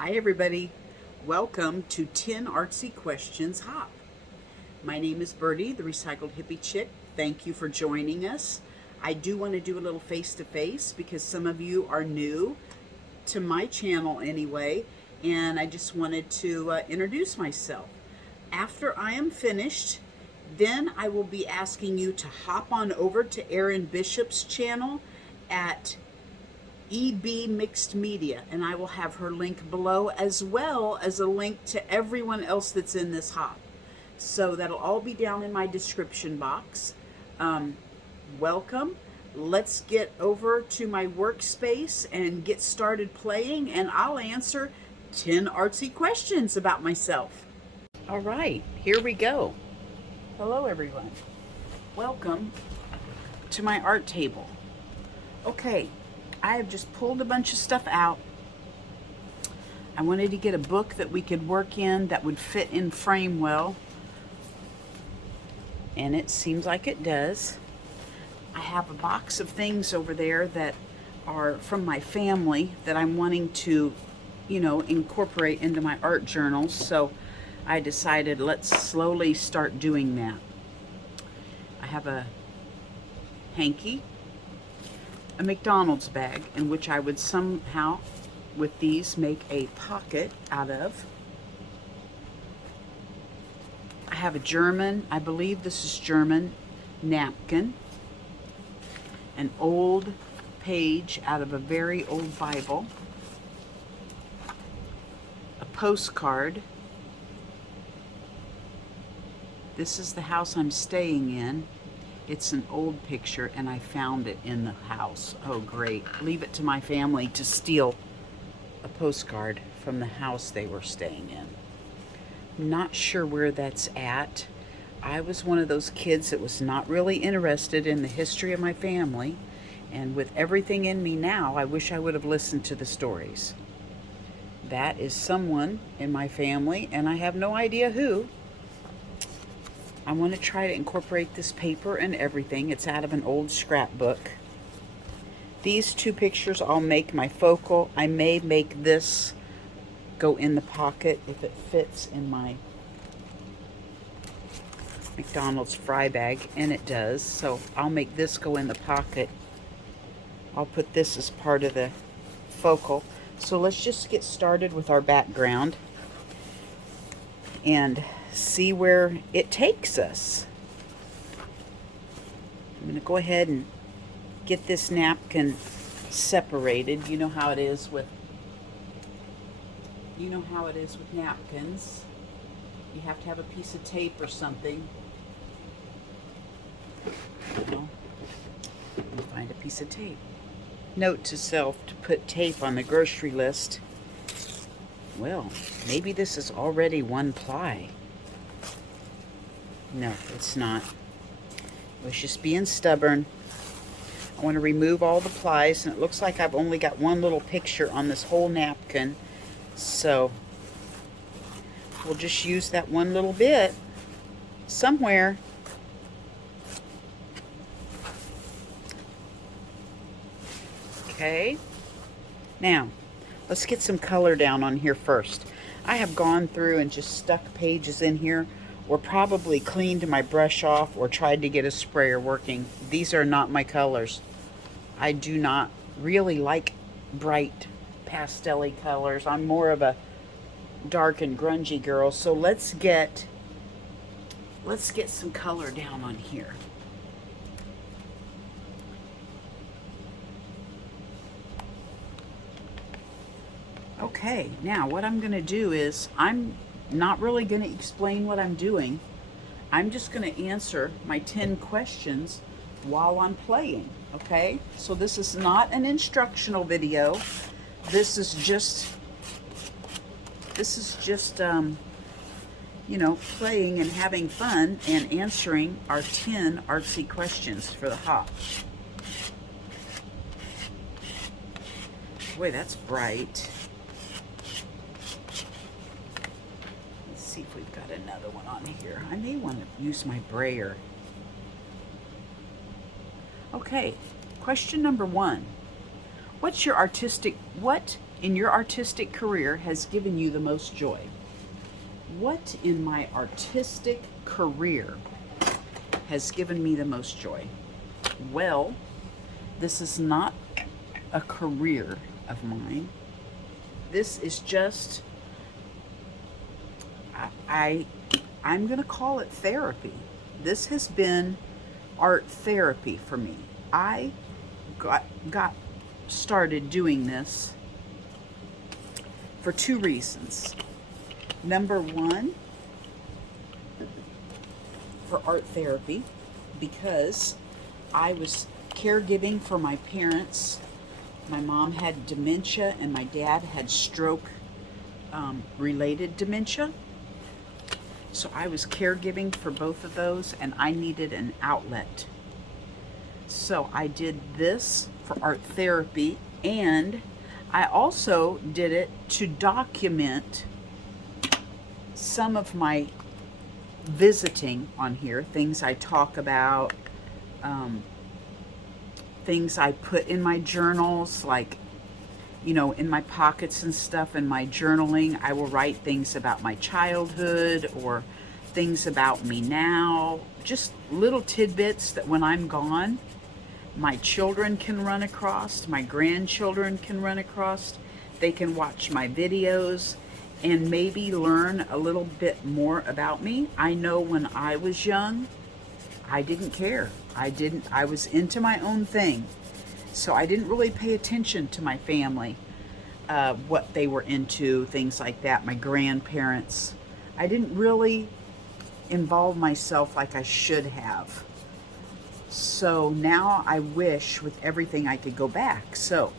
Hi everybody, welcome to 10 Artsy Questions Hop. My name is Birdie, the Recycled Hippie Chick. Thank you for joining us. I do want to do a little face-to-face because some of you are new to my channel anyway, and I just wanted to introduce myself. After I am finished, then I will be asking you to hop on over to Erin Bishop's channel at EB Mixed Media, and I will have her link below as well as a link to everyone else that's in this hop. So that'll all be down in my description box. Welcome. Let's get over to my workspace and get started playing, and I'll answer 10 artsy questions about myself. All right, here we go. Hello everyone. Welcome to my art table. Okay, I have just pulled a bunch of stuff out. I wanted to get a book that we could work in that would fit in frame well. And it seems like it does. I have a box of things over there that are from my family that I'm wanting to, incorporate into my art journals. So I decided let's slowly start doing that. I have a hanky, a McDonald's bag in which I would somehow with these make a pocket out of. I have a German, I believe this is German, napkin, an old page out of a very old Bible, a postcard. This is the house I'm staying in. It's an old picture and I found it in the house. Oh great, leave it to my family to steal a postcard from the house they were staying in. Not sure where that's at. I was one of those kids that was not really interested in the history of my family, and with everything in me now, I wish I would have listened to the stories. That is someone in my family, and I have no idea who. I want to try to incorporate this paper and everything. It's out of an old scrapbook. These two pictures I'll make my focal. I may make this go in the pocket if it fits in my McDonald's fry bag, and it does. So I'll make this go in the pocket. I'll put this as part of the focal. So let's just get started with our background and see where it takes us. I'm going to go ahead and get this napkin separated. You know how it is with napkins. You have to have a piece of tape or something. Find a piece of tape. Note to self to put tape on the grocery list. Well, maybe this is already one ply. No, it's not. I was just being stubborn. I want to remove all the plies, and it looks like I've only got one little picture on this whole napkin. So we'll just use that one little bit somewhere. Okay. Now, let's get some color down on here first. I have gone through and just stuck pages in here, or probably cleaned my brush off or tried to get a sprayer working. These are not my colors. I do not really like bright pastel-y colors. I'm more of a dark and grungy girl. So let's get some color down on here. Okay, now what I'm going to do is I'm not really going to explain what I'm doing. I'm just going to answer my 10 questions while I'm playing, okay? So this is not an instructional video. This is just playing and having fun and answering our 10 artsy questions for the hop. Boy, that's bright. See if we've got another one on here. I may want to use my brayer. Okay, question number 1. What in your artistic career has given you the most joy? What in my artistic career has given me the most joy? Well, this is not a career of mine. This is just, I'm going to call it therapy. This has been art therapy for me. I got started doing this for two reasons. Number one, for art therapy, because I was caregiving for my parents. My mom had dementia and my dad had stroke related dementia. So I was caregiving for both of those and I needed an outlet. So I did this for art therapy, and I also did it to document some of my visiting on here, things I talk about, things I put in my journals, like, you know, in my pockets and stuff. In my journaling, I will write things about my childhood or things about me now, just little tidbits that when I'm gone, my children can run across, my grandchildren can run across, they can watch my videos and maybe learn a little bit more about me. I know when I was young, I didn't care. I was into my own thing. So I didn't really pay attention to my family, what they were into, things like that, my grandparents. I didn't really involve myself like I should have. So now I wish with everything I could go back. So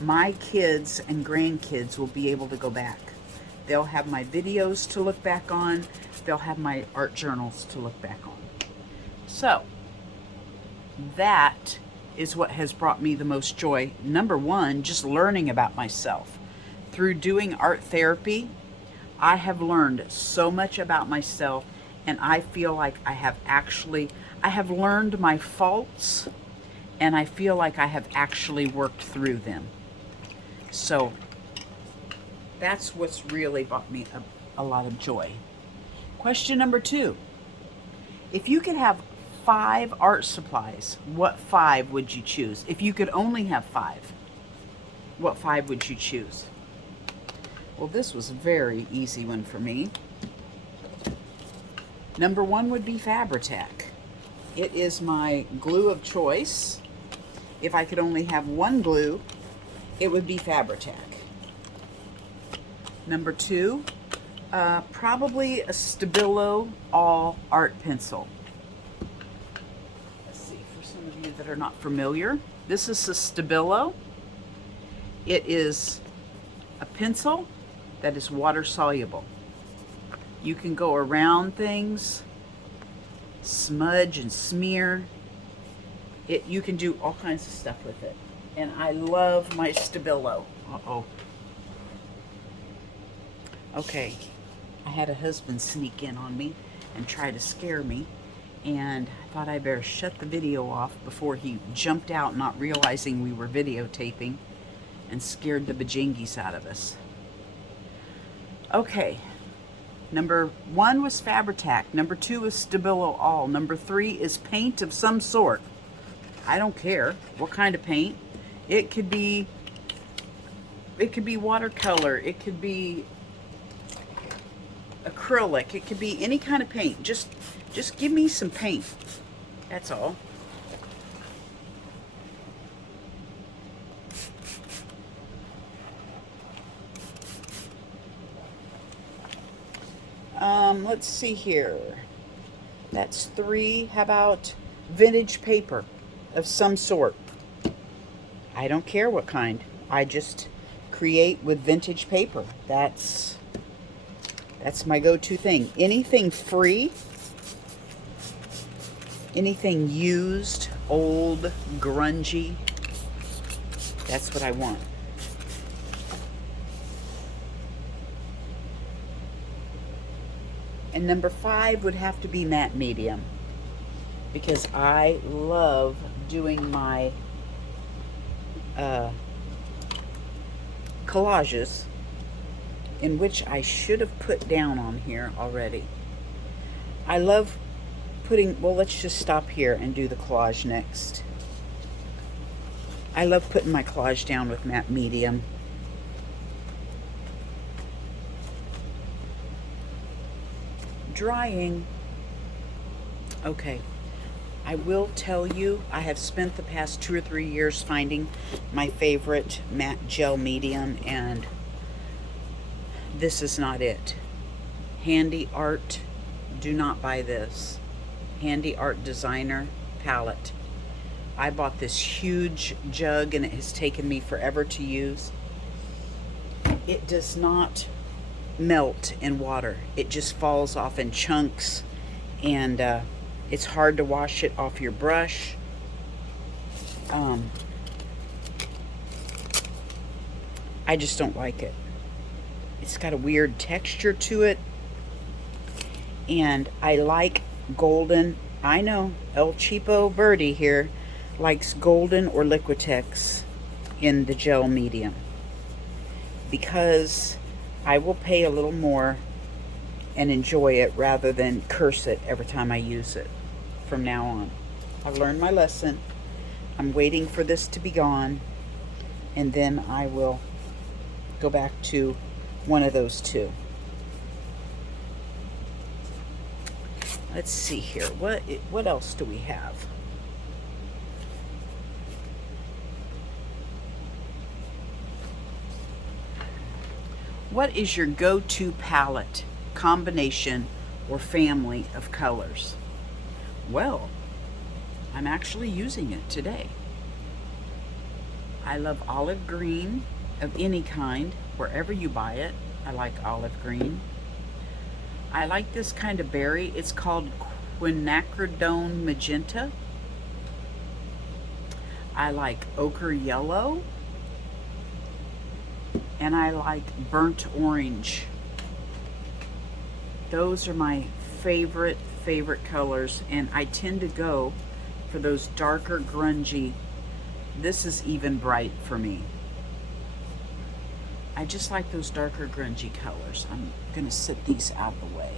my kids and grandkids will be able to go back. They'll have my videos to look back on. They'll have my art journals to look back on. So that is what has brought me the most joy. Number one, just learning about myself. Through doing art therapy, I have learned so much about myself, and I feel like I have learned my faults, and I feel like I have actually worked through them. So that's what's really brought me a lot of joy. Question number 2. If you could have 5 art supplies, what 5 would you choose? If you could only have 5, what 5 would you choose? Well, this was a very easy one for me. Number 1 would be Fabri-Tac. It is my glue of choice. If I could only have one glue, it would be Fabri-Tac. Number 2, probably a Stabilo all art pencil. Let's see, for some of you that are not familiar, this is a Stabilo. It is a pencil that is water soluble. You can go around things, smudge and smear. You can do all kinds of stuff with it. And I love my Stabilo. Uh-oh. Okay, I had a husband sneak in on me and try to scare me, and I thought I better shut the video off before he jumped out, not realizing we were videotaping, and scared the bajingies out of us. Okay, number 1 was Fabri-Tac. Number 2 was Stabilo all. Number 3 is paint of some sort. I don't care what kind of paint. It could be watercolor. It could be acrylic. It could be any kind of paint. Just give me some paint. That's all. Let's see here. That's 3. How about vintage paper of some sort? I don't care what kind. I just create with vintage paper. That's my go-to thing. Anything free, anything used, old, grungy, that's what I want. And number 5 would have to be matte medium, because I love doing my collages, in which I should have put down on here already. I love putting, well, let's just stop here and do the collage next. I love putting my collage down with matte medium. Drying. Okay, I will tell you, I have spent the past 2 or 3 years finding my favorite matte gel medium, and this is not it. Handy Art, do not buy this. Handy Art Designer palette. I bought this huge jug and it has taken me forever to use. It does not melt in water. It just falls off in chunks, and it's hard to wash it off your brush. I just don't like it. It's got a weird texture to it, and I like golden. I know El Cheapo Birdie here likes golden or Liquitex in the gel medium, because I will pay a little more and enjoy it rather than curse it every time I use it from now on. I've learned my lesson. I'm waiting for this to be gone, and then I will go back to one of those two. Let's see here. What else do we have? What is your go-to palette, combination, or family of colors? Well, I'm actually using it today. I love olive green of any kind, wherever you buy it. I like olive green. I like this kind of berry. It's called quinacridone magenta. I like ochre yellow. And I like burnt orange. Those are my favorite colors, and I tend to go for those darker grungy. This is even bright for me. I just like those darker grungy colors. I'm gonna set these out of the way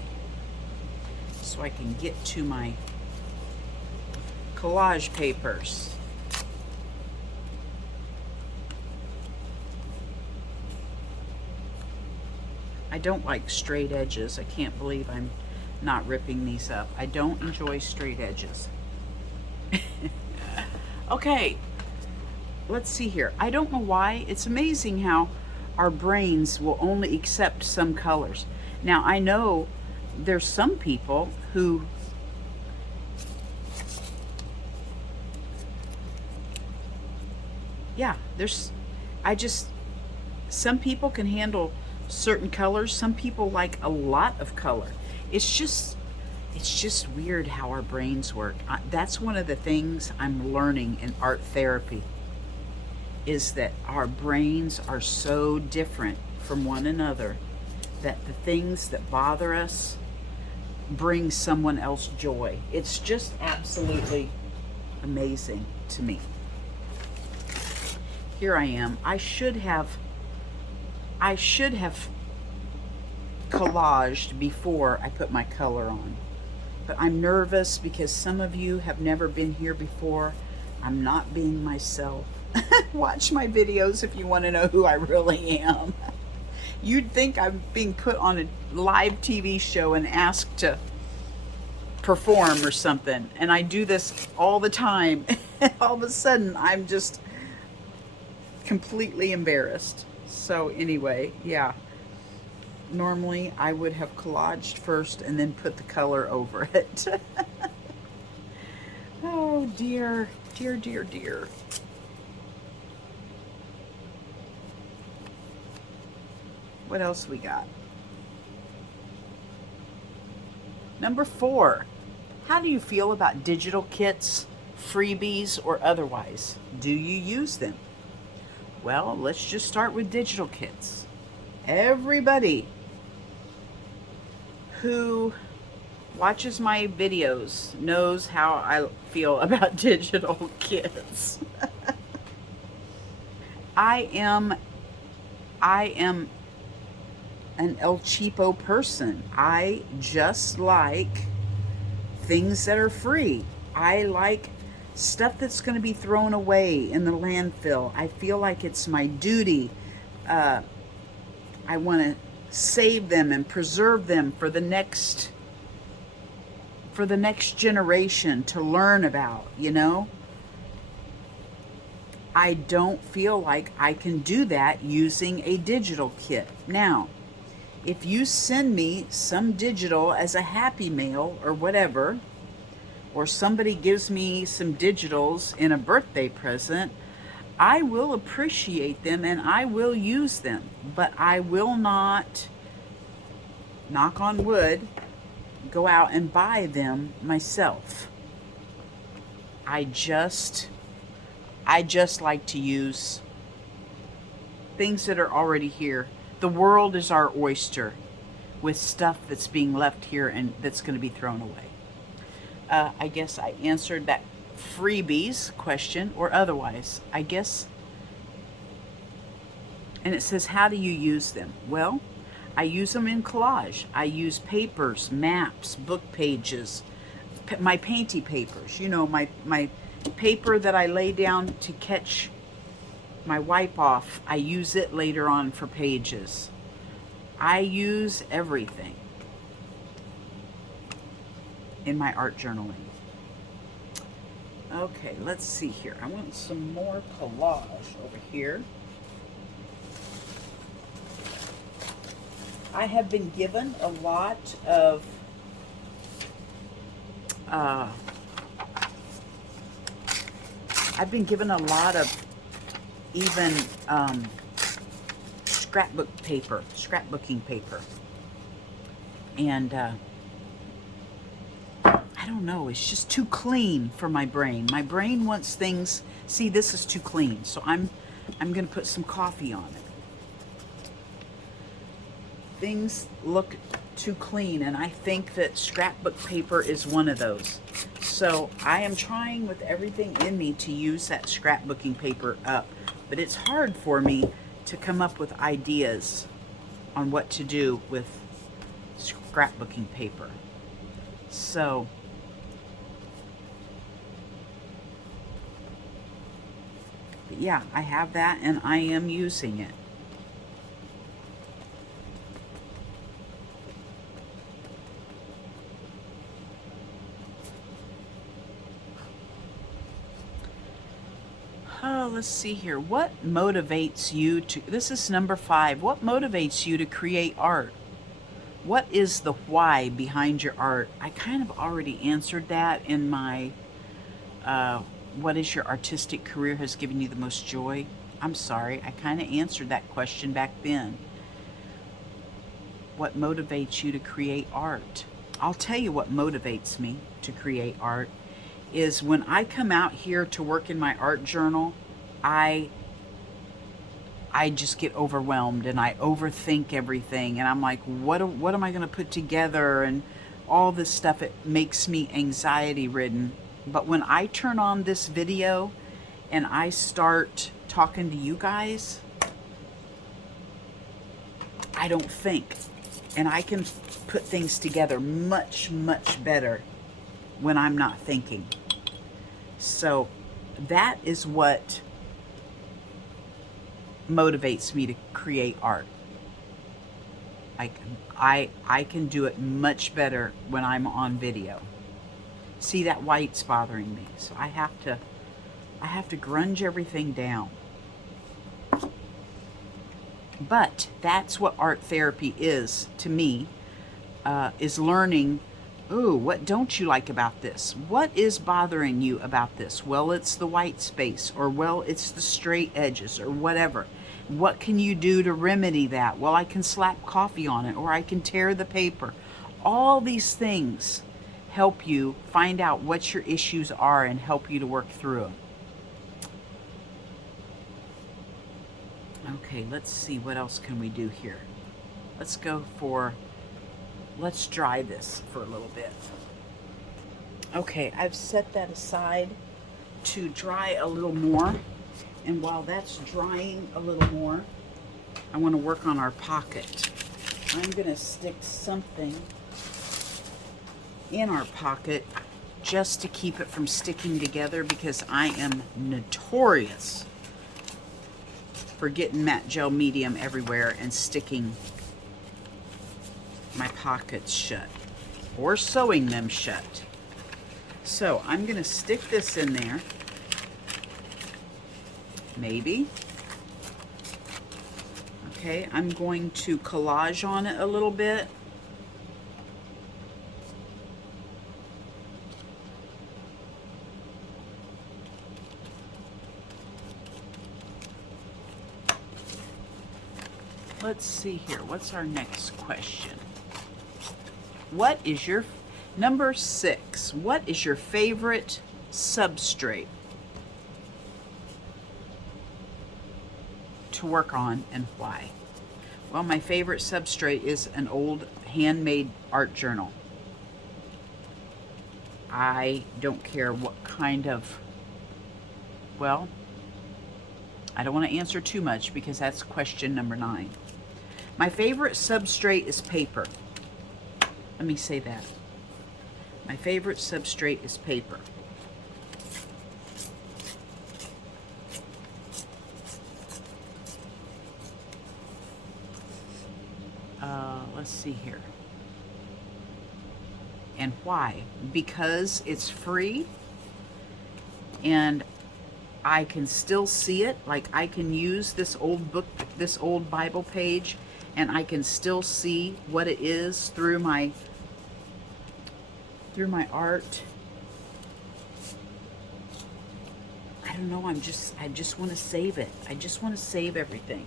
so I can get to my collage papers. I don't like straight edges. I can't believe I'm not ripping these up. I don't enjoy straight edges. Okay, let's see here. I don't know why. It's amazing how our brains will only accept some colors. Now, I know there's some people who some people can handle certain colors. Some people like a lot of color. It's just weird how our brains work. That's one of the things I'm learning in art therapy, is that our brains are so different from one another that the things that bother us bring someone else joy. It's just absolutely amazing to me. Here I am. I should have collaged before I put my color on, but I'm nervous because some of you have never been here before. I'm not being myself. Watch my videos if you want to know who I really am. You'd think I'm being put on a live TV show and asked to perform or something, and I do this all the time. All of a sudden I'm just completely embarrassed. So anyway, yeah, normally I would have collaged first and then put the color over it. Oh dear, dear, dear, dear. What else we got? Number 4, how do you feel about digital kits, freebies, or otherwise? Do you use them? Well, let's just start with digital kits. Everybody who watches my videos knows how I feel about digital kits. I am I am an El Cheapo person. I just like things that are free. I like stuff that's going to be thrown away in the landfill. I feel like it's my duty. I want to save them and preserve them for the next generation to learn about, you know? I don't feel like I can do that using a digital kit. Now, if you send me some digital as a Happy Mail or whatever, or somebody gives me some digitals in a birthday present, I will appreciate them and I will use them, but I will not, knock on wood, go out and buy them myself. I just like to use things that are already here. The world is our oyster with stuff that's being left here and that's going to be thrown away. I guess I answered that freebies question or otherwise. I guess. And it says, how do you use them? Well, I use them in collage. I use papers, maps, book pages, my painty papers. You know, my paper that I lay down to catch my wipe off. I use it later on for pages. I use everything in my art journaling. Okay, let's see here. I want some more collage over here. I have been given a lot of even scrapbooking paper. And I don't know, it's just too clean for my brain. My brain wants things, see, this is too clean, so I'm going to put some coffee on it. Things look too clean, and I think that scrapbook paper is one of those. So I am trying with everything in me to use that scrapbooking paper up, but it's hard for me to come up with ideas on what to do with scrapbooking paper. So but yeah, I have that and I am using it. Oh, let's see here. What motivates you to, this is number 5. What motivates you to create art? What is the why behind your art? I kind of already answered that in my, what is your artistic career has given you the most joy? I'm sorry, I kind of answered that question back then. What motivates you to create art? I'll tell you what motivates me to create art is when I come out here to work in my art journal, I just get overwhelmed and I overthink everything, and I'm like, what am I going to put together, and all this stuff. It makes me anxiety ridden. But when I turn on this video and I start talking to you guys, I don't think, and I can put things together much better when I'm not thinking. So that is what motivates me to create art. I can do it much better when I'm on video. See, that white's bothering me, so I have to grunge everything down. But that's what art therapy is to me, is learning, ooh, what don't you like about this? What is bothering you about this? Well, it's the white space, or well, it's the straight edges, or whatever. What can you do to remedy that? Well, I can slap coffee on it, or I can tear the paper. All these things help you find out what your issues are and help you to work through them. Okay, let's see, what else can we do here? Let's dry this for a little bit. Okay, I've set that aside to dry a little more. And while that's drying a little more, I want to work on our pocket. I'm going to stick something in our pocket just to keep it from sticking together, because I am notorious for getting matte gel medium everywhere and sticking my pockets shut or sewing them shut. So I'm going to stick this in there, maybe. Okay, I'm going to collage on it a little bit. Let's see here. What's our next question? What is your, number 6, what is your favorite substrate to work on and why? Well, my favorite substrate is an old handmade art journal. I don't care what kind of, well, I don't want to answer too much because that's question number 9. My favorite substrate is paper. Let me say that. My favorite substrate is paper. Let's see here. And why? Because it's free and I can still see it. Like, I can use this old book, this old Bible page, and I can still see what it is through my art. I don't know, I just want to save it. I just want to save everything.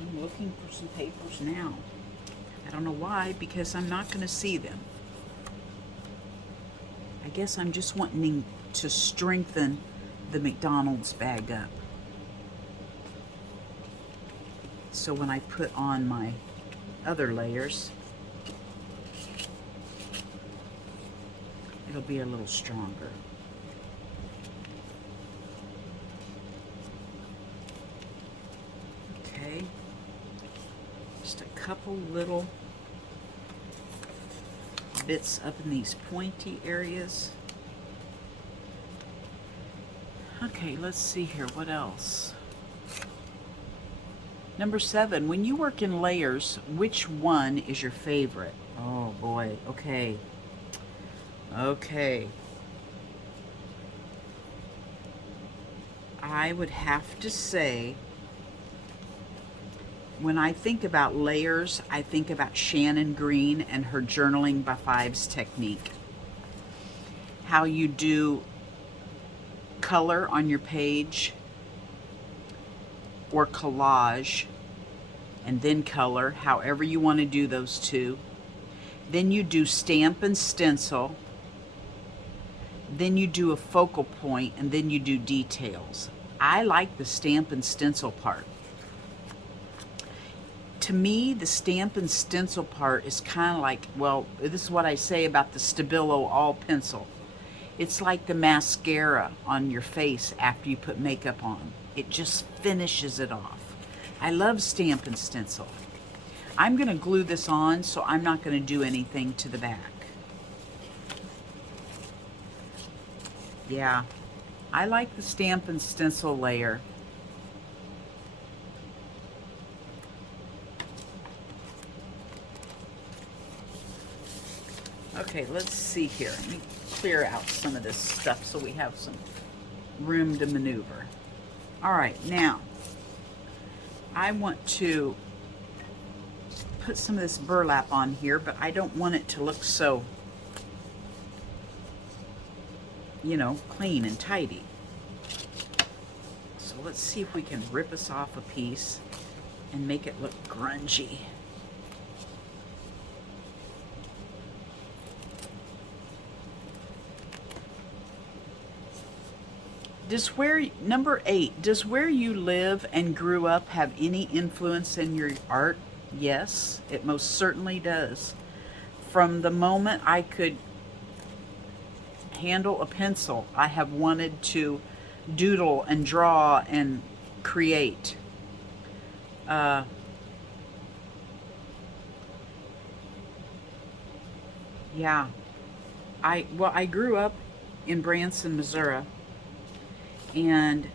I'm looking for some papers now. I don't know why, because I'm not going to see them. I guess I'm just wanting to strengthen the McDonald's bag up. So when I put on my other layers, it'll be a little stronger. Okay. Just a couple little bits up in these pointy areas. Okay, let's see here. What else? Number 7, when you work in layers, which one is your favorite? Oh boy, okay. Okay. I would have to say, when I think about layers, I think about Shannon Green and her journaling by 5s technique. How you do color on your page or collage and then color, however you want to do those two. Then you do stamp and stencil. Then you do a focal point, and then you do details. I like the stamp and stencil part. To me, the stamp and stencil part is kind of like, well, this is what I say about the Stabilo All Pencil. It's like the mascara on your face after you put makeup on. It just finishes it off. I love stamp and stencil. I'm going to glue this on, so I'm not going to do anything to the back. Yeah, I like the stamp and stencil layer. Okay, let's see here. Let me clear out some of this stuff so we have some room to maneuver. All right, now I want to put some of this burlap on here, but I don't want it to look so, you know, clean and tidy. So let's see if we can rip us off a piece and make it look grungy. Number 8, does where you live and grew up have any influence in your art? Yes, it most certainly does. From the moment I could handle a pencil, I have wanted to doodle and draw and create. Yeah, I grew up in Branson, Missouri, and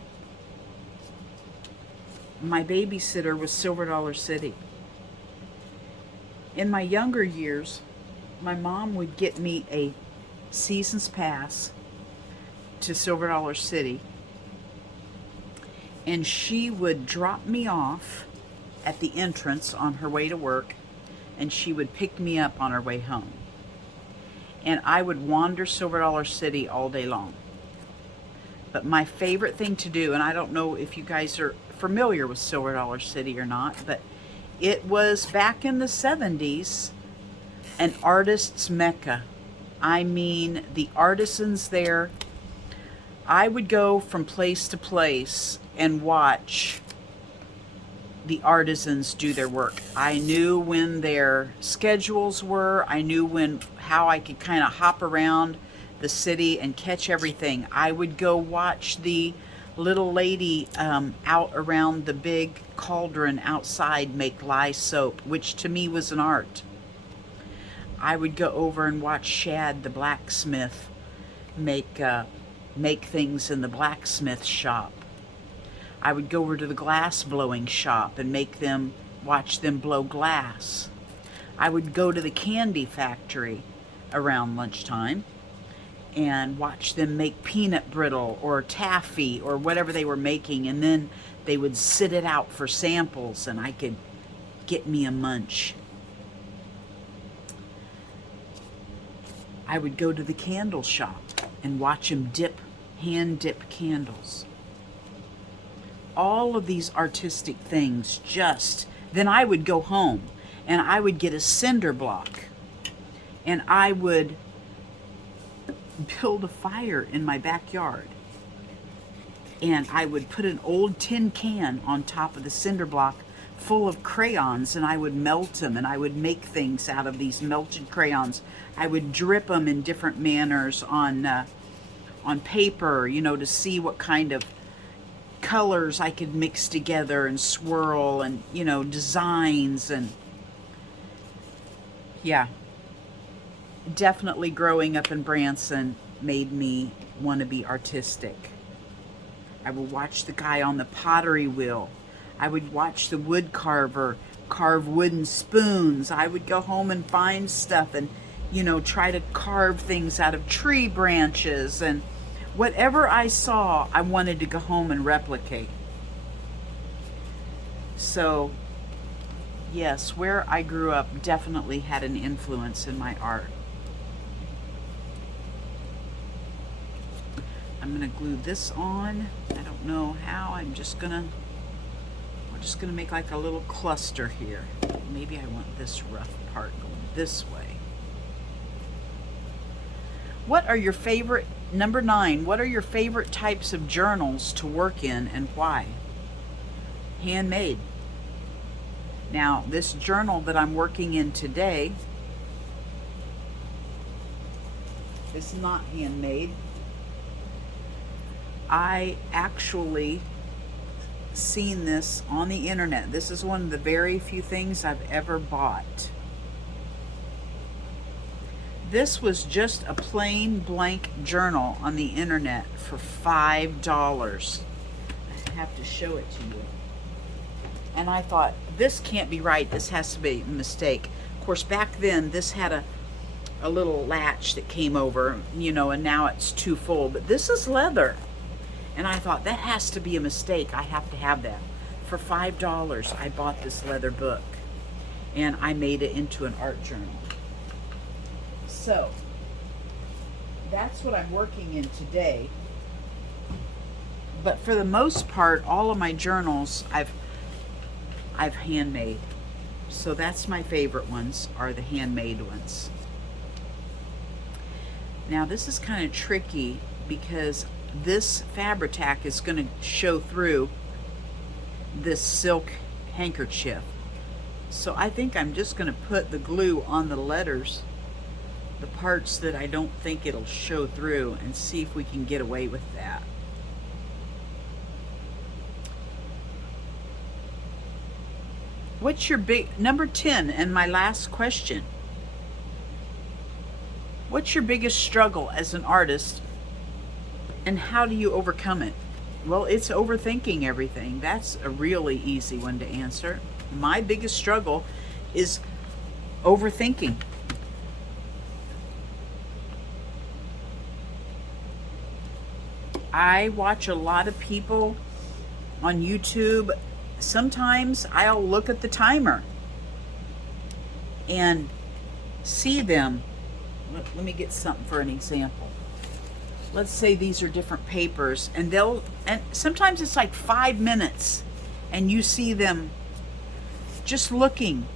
my babysitter was Silver Dollar City. In my younger years, my mom would get me a season's pass to Silver Dollar City, and she would drop me off at the entrance on her way to work, and she would pick me up on her way home. And I would wander Silver Dollar City all day long. But my favorite thing to do, and I don't know if you guys are familiar with Silver Dollar City or not, but it was back in the 70s an artist's mecca. I mean, the artisans there, I would go from place to place and watch the artisans do their work. I knew when their schedules were. I knew how I could kind of hop around the city and catch everything. I would go watch the little lady out around the big cauldron outside make lye soap, which to me was an art. I would go over and watch Shad the blacksmith make things in the blacksmith shop. I would go over to the glass blowing shop and watch them blow glass. I would go to the candy factory around lunchtime and watch them make peanut brittle or taffy or whatever they were making, and then they would sit it out for samples and I could get me a munch. I would go to the candle shop and watch them hand dip candles. All of these artistic things then I would go home and I would get a cinder block and I would build a fire in my backyard. And I would put an old tin can on top of the cinder block full of crayons, and I would melt them, and I would make things out of these melted crayons. I would drip them in different manners on paper, to see what kind of colors I could mix together and swirl, and designs. And yeah, definitely growing up in Branson made me want to be artistic. I would watch the guy on the pottery wheel. I would watch the wood carver carve wooden spoons. I would go home and find stuff and try to carve things out of tree branches, and whatever I saw I wanted to go home and replicate. So yes, where I grew up definitely had an influence in my art. I'm going to glue this on. I don't know how. We're just going to make like a little cluster here. Maybe I want this rough part going this way. What are your favorite, number 9, what are your favorite types of journals to work in and why? Handmade. Now, this journal that I'm working in today is not handmade. I actually seen this on the internet. This is one of the very few things I've ever bought. This was just a plain blank journal on the internet for $5. I have to show it to you. And I thought, this can't be right. This has to be a mistake. Of course, back then, this had a little latch that came over, and now it's too full. But this is leather. And I thought, that has to be a mistake. I have to have that. For $5, I bought this leather book. And I made it into an art journal. So, that's what I'm working in today. But for the most part, all of my journals I've handmade. So that's my favorite ones, are the handmade ones. Now this is kind of tricky because this Fabri-Tac is going to show through this silk handkerchief. So I think I'm just going to put the glue on the letters the parts that I don't think it'll show through and see if we can get away with that. What's your number 10 and my last question? What's your biggest struggle as an artist and how do you overcome it? Well, it's overthinking everything. That's a really easy one to answer. My biggest struggle is overthinking. I watch a lot of people on YouTube. Sometimes I'll look at the timer and see them. Let me get something for an example. Let's say these are different papers, and sometimes it's like 5 minutes, and you see them just looking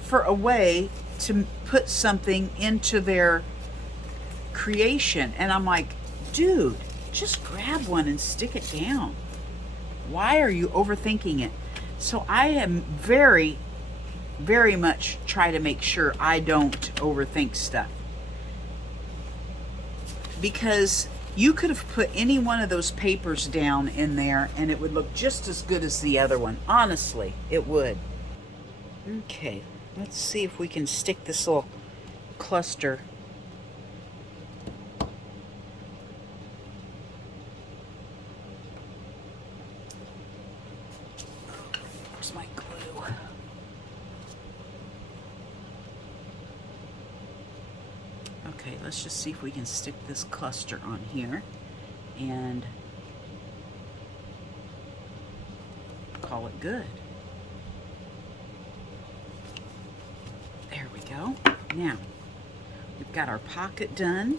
for a way to put something into their creation. And I'm like, dude, just grab one and stick it down. Why are you overthinking it? So I am very, very much try to make sure I don't overthink stuff. Because you could have put any one of those papers down in there and it would look just as good as the other one. Honestly, it would. Okay, let's see if we can stick this little cluster. Where's my glue? Okay, let's just see if we can stick this cluster on here and call it good. There we go. Now, we've got our pocket done.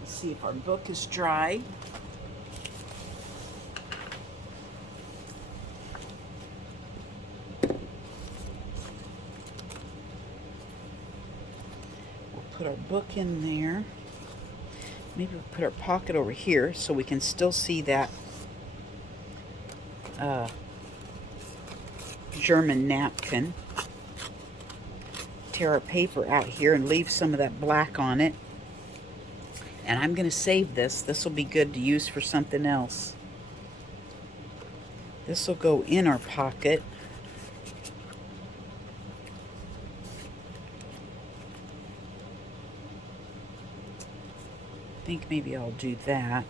Let's see if our book is dry. Put our book in there. Maybe we'll put our pocket over here so we can still see that German napkin. Tear our paper out here and leave some of that black on it. And I'm going to save this. This will be good to use for something else. This will go in our pocket. I think maybe I'll do that.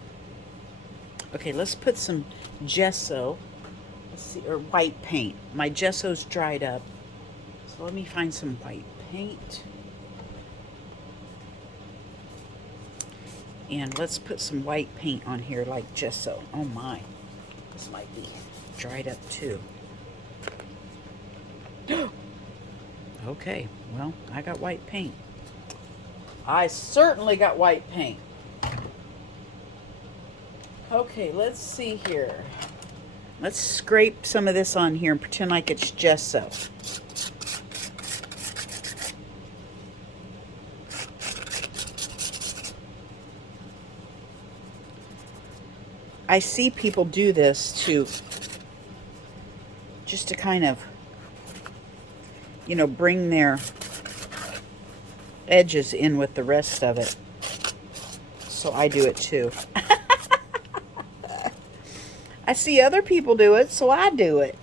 Okay, let's put some gesso. Let's see, or white paint. My gesso's dried up. So let me find some white paint. And let's put some white paint on here like gesso. Oh my, this might be dried up too. Okay, well, I got white paint. I certainly got white paint. Okay, let's see here. Let's scrape some of this on here and pretend like it's gesso. I see people do this just to kind of, you know, bring their edges in with the rest of it. So I do it too. I see other people do it, so I do it.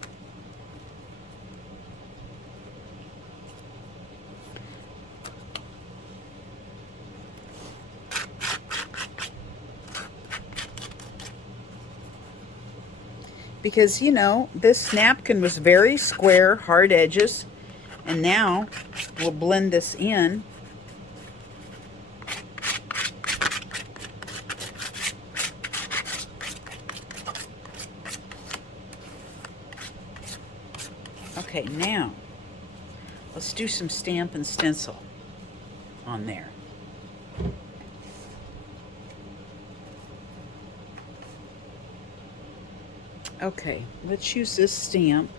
Because, you know, this napkin was very square, hard edges, and now we'll blend this in. Okay, now let's do some stamp and stencil on there. Okay, let's use this stamp.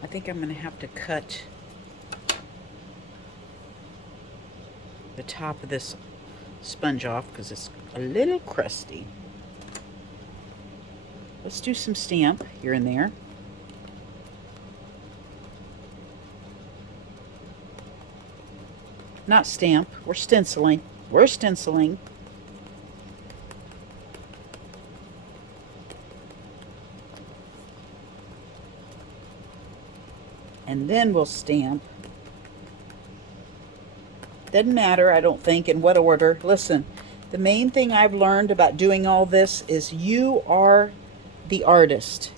I think I'm going to have to cut the top of this sponge off because it's a little crusty. Let's do some stamp here and there. not stamp. We're stenciling. We're stenciling. And then we'll stamp. Doesn't matter, I don't think, in what order. Listen, the main thing I've learned about doing all this is you are the artist.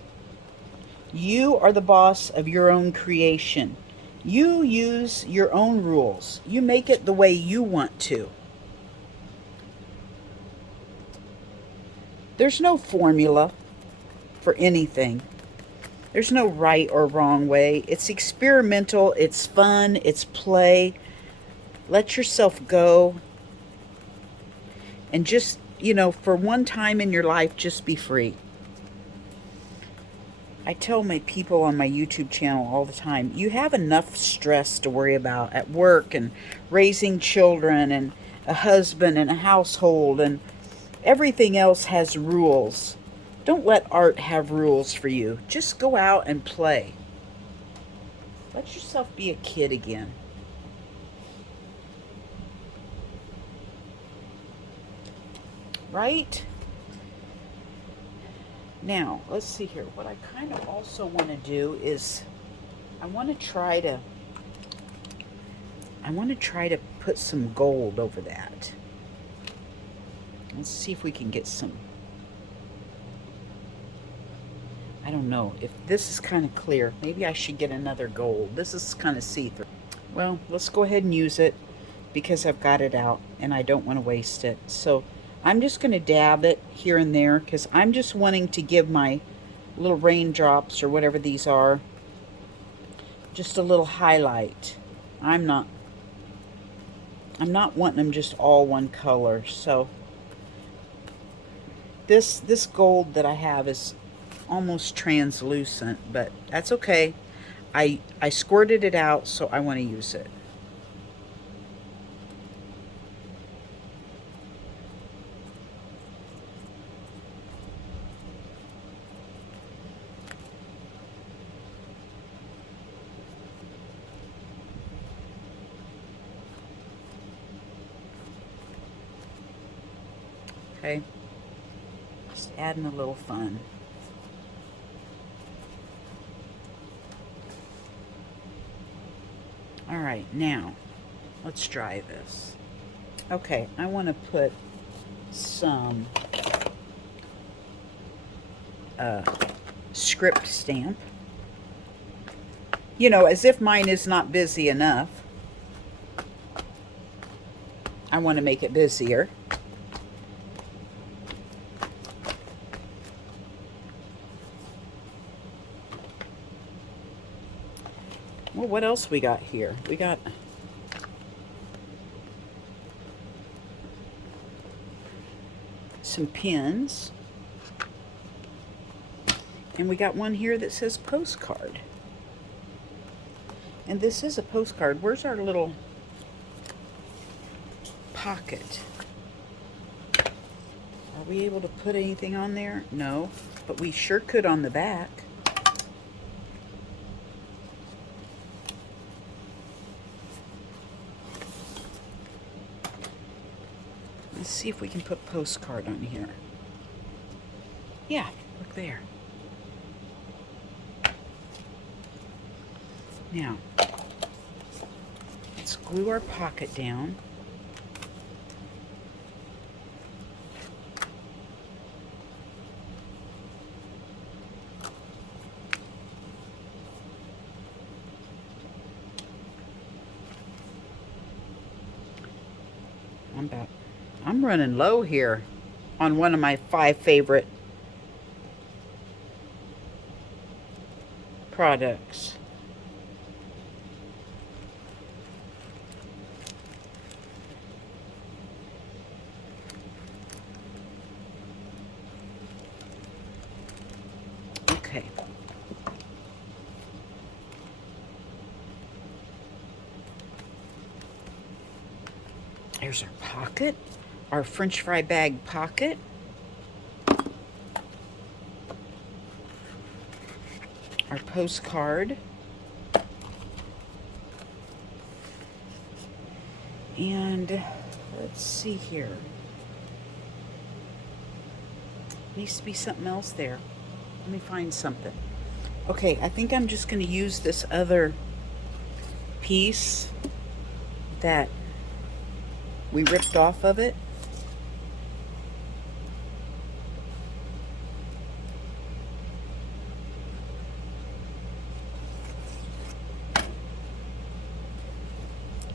You are the boss of your own creation. You use your own rules. You make it the way you want to. There's no formula for anything. There's no right or wrong way. It's experimental, it's fun, it's play. Let yourself go. And just, you know, for one time in your life, just be free. I tell my people on my YouTube channel all the time, you have enough stress to worry about at work and raising children and a husband and a household, and everything else has rules. Don't let art have rules for you. Just go out and play. Let yourself be a kid again. Right? Now, let's see here. What I kind of also want to do is I want to try to put some gold over that. Let's see if we can get some. I don't know if this is kind of clear. Maybe I should get another gold. This is kind of see-through. Well, let's go ahead and use it because I've got it out and I don't want to waste it. So I'm just going to dab it here and there because I'm just wanting to give my little raindrops or whatever these are just a little highlight. I'm not wanting them just all one color. So this gold that I have is almost translucent, but that's okay. I squirted it out, so I want to use it. Okay, just adding a little fun. All right, now let's dry this. Okay, I want to put some script stamp. You know, as if mine is not busy enough. I want to make it busier. Well, what else we got here? We got some pins. And we got one here that says postcard. And this is a postcard. Where's our little pocket? Are we able to put anything on there? No, but we sure could on the back. Let's see if we can put postcard on here. Yeah, look there. Now, let's glue our pocket down. I'm running low here on one of my 5 favorite products. Okay. There's our pocket, our French fry bag pocket. Our postcard. And let's see here. Needs to be something else there. Let me find something. Okay, I think I'm just going to use this other piece that we ripped off of it.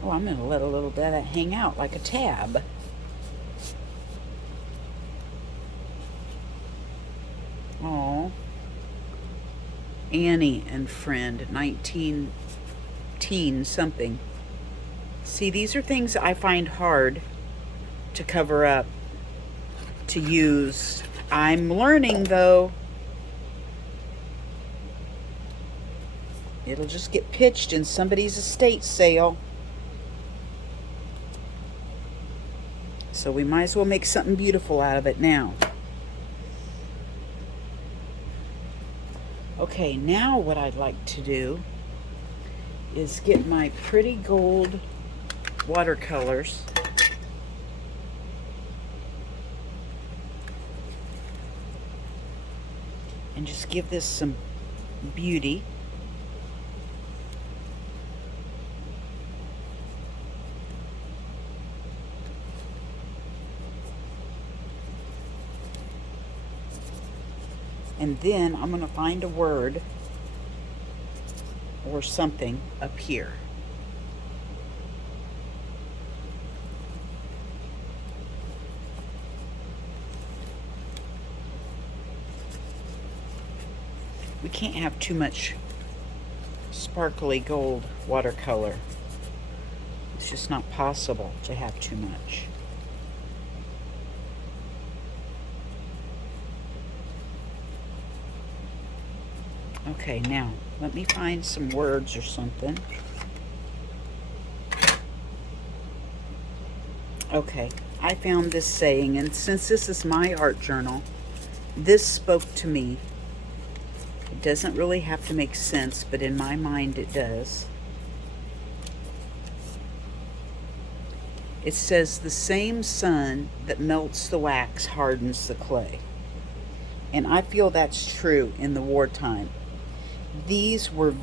Oh, I'm going to let a little bit of that hang out like a tab. Oh, Annie and Friend, 19 teen something. See, these are things I find hard to cover up, to use. I'm learning, though. It'll just get pitched in somebody's estate sale. So we might as well make something beautiful out of it now. Okay, now what I'd like to do is get my pretty gold watercolors and just give this some beauty. And then I'm going to find a word or something up here. We can't have too much sparkly gold watercolor. It's just not possible to have too much. Okay, now let me find some words or something. Okay, I found this saying, and since this is my art journal, this spoke to me. It doesn't really have to make sense, but in my mind it does. It says, the same sun that melts the wax hardens the clay. And I feel that's true in the wartime. These were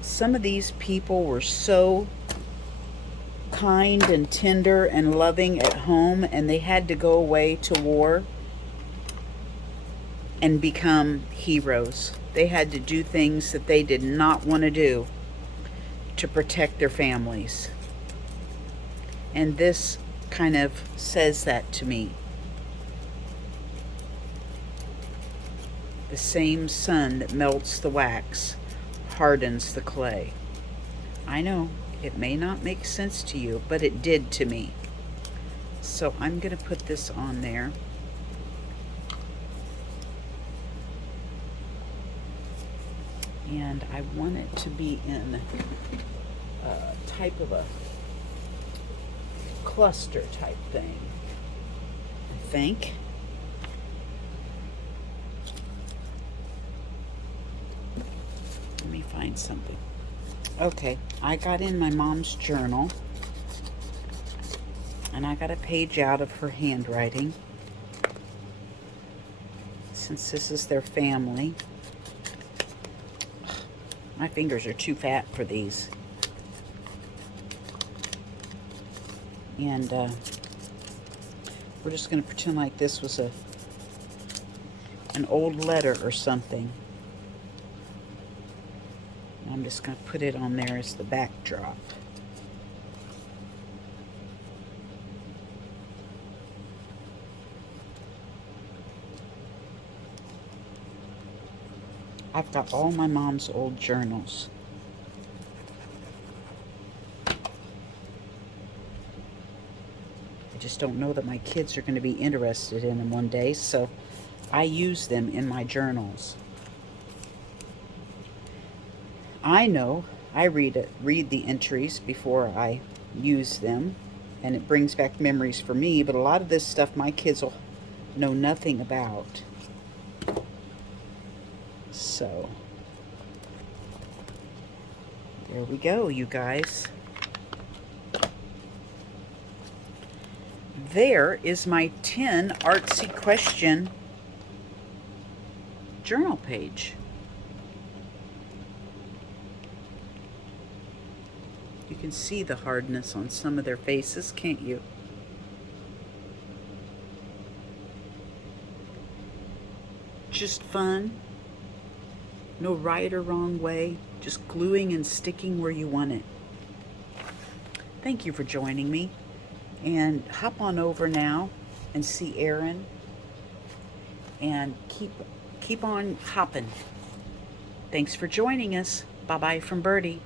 some of these people were so kind and tender and loving at home, and they had to go away to war and become heroes. They had to do things that they did not want to do to protect their families. And this kind of says that to me. The same sun that melts the wax hardens the clay. I know it may not make sense to you, but it did to me. So I'm going to put this on there. And I want it to be in a type of a cluster type thing, I think. Let me find something. Okay, I got in my mom's journal, and I got a page out of her handwriting, since this is their family. My fingers are too fat for these. And we're just going to pretend like this was an old letter or something. I'm just going to put it on there as the backdrop. I've got all my mom's old journals. I just don't know that my kids are going to be interested in them one day, so I use them in my journals. I know I read the entries before I use them, and it brings back memories for me, but a lot of this stuff my kids will know nothing about. So, there we go, you guys. there is my 10 artsy question journal page. You can see the hardness on some of their faces, can't you? Just fun. No right or wrong way. Just gluing and sticking where you want it. Thank you for joining me. And hop on over now and see Erin. And keep on hopping. Thanks for joining us. Bye-bye from Birdie.